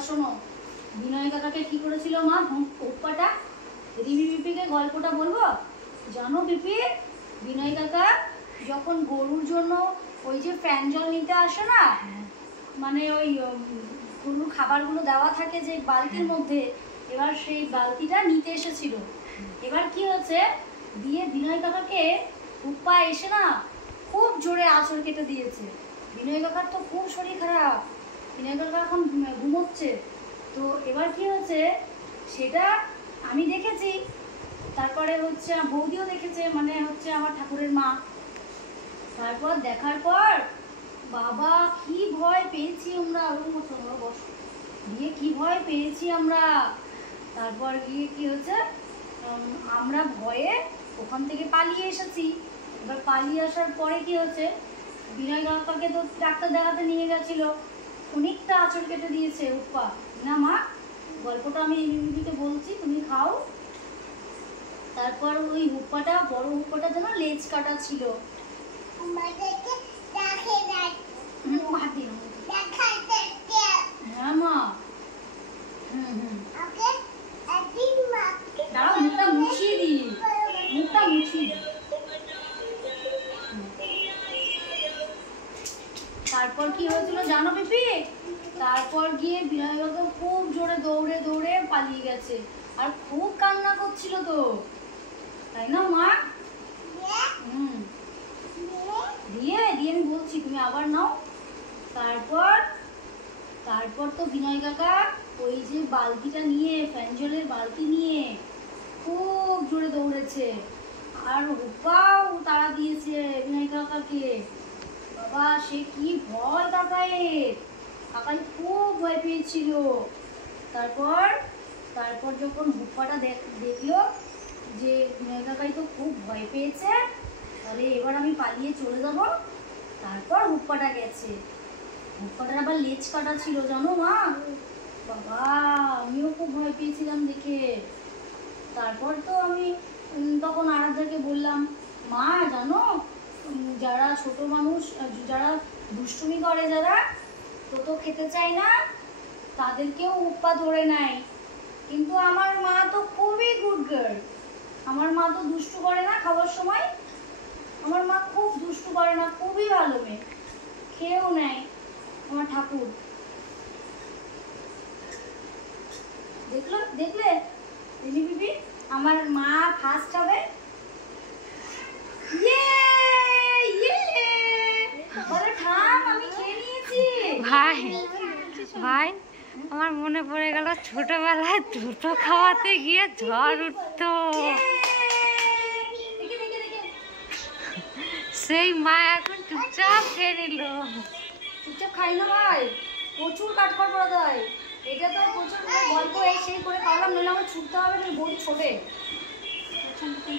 এবার শোনো, বিনয় কাকাকে কি করেছিল মা হুপ্পাটা? রিমি পিপিকে গল্পটা বলবো? জানো পিপি, বিনয় কাকা যখন গরুর জন্য ওই যে ফ্যান জল নিতে আসে না, মানে ওই গরুর খাবারগুলো দেওয়া থাকে যে বালতির মধ্যে, এবার সেই বালতিটা নিতে এসেছিল। এবার কি হচ্ছে, দিয়ে বিনয় কাকাকে হুপ্পা এসে না খুব জোরে আঁচড় কেটে দিয়েছে। বিনয় কাকার তো খুব শরীর খারাপ, বিনয় কাকা এখন ঘুমোচ্ছে। তো এবার কি হচ্ছে সেটা আমি দেখেছি, তারপরে হচ্ছে বৌদিও দেখেছে, মানে হচ্ছে আমার ঠাকুরের মা। তারপর দেখার পর বাবা কি ভয় পেয়েছি আমরা, দিয়ে কি ভয় পেয়েছি আমরা। তারপর গিয়ে কি হচ্ছে, আমরা ভয়ে ওখান থেকে পালিয়ে এসেছি। এবার পালিয়ে আসার পরে কি হচ্ছে, বিনয় কাকাকে তো ডাক্তার দেখাতে নিয়ে গেছিল, অনেকটা আঁচড় কেটে দিয়েছে হুপ্পা। না মা, গল্পটা আমি এমনিতে বলছি, তুমি খাও। তারপর ওই হুপ্পাটা, বড় হুপ্পাটা যেন লেজ কাটা ছিল। হ্যাঁ মা, দাঁড়াও মুখটা মুছিয়ে দিই, মুখটা মুছিয়ে দিই। তারপর কি হয়েছিল জানো পিপি? তারপর গিয়ে বিনয় কাকা খুব জোরে দৌড়ে দৌড়ে পালিয়ে গেছে, আর খুব কান্না করছিল তো, তাই না মা? দিয়ে দিয়ে আমি বলছি, তুমি আবার নাও। তারপর তারপর তো বিনয় কাকা ওই যে বালতিটা নিয়ে, ফ্যান জলের বালতি নিয়ে খুব জোরে দৌড়েছে, আর হুপ্পাও তাড়া দিয়েছে বিনয় কাকাকে। বাবা সে কি ভয় কাকায়ের, কাকাই খুব ভয় পেয়েছিল। তারপর তারপর যখন হুপ্পাটা দেখলো যে বিনয় কাকাই তো খুব ভয় পেয়েছে, তাহলে এবার আমি পালিয়ে চলে যাব, তারপর হুপ্পাটা গেছে। হুপ্পাটার আবার লেজ কাটা ছিল জানো মা। বাবা আমিও খুব ভয় পেয়েছিলাম দেখে। তারপর তো আমি তখন আরাধ্যাকে বললাম, মা জানো, যারা ছোট মানুষ, যারা দুষ্টুমি করে, যারা তো খেতে চায় না, তাদেরকেও হুপ্পা ধরে নেয়। কিন্তু আমার মা তো খুবই গুড গার্ল, আমার মা তো দুষ্টু করে না খাওয়ার সময়, আমার মা খুব দুষ্টু করে না, খুবই ভালো মেয়ে, খেয়েও নেয় আমার ঠাকুর। দেখলে রিমি বিবি, আমার মা ফার্স্ট হবে। ভাই ভাই আমার মনে পড়ে গেল ছোটবেলায় দুটো খাওয়াতে গিয়ে ঝড় উঠতো, সেই মা এখন চুপচাপ খেয়ে নিল। চুপচাপ খাই না ভাই, প্রচুর কাটকর করা যায়, এটা তো প্রচুর গল্প এই সেই করে খাওয়ালাম, নইলে আমার ছুটতে হবে, বই ছোটে।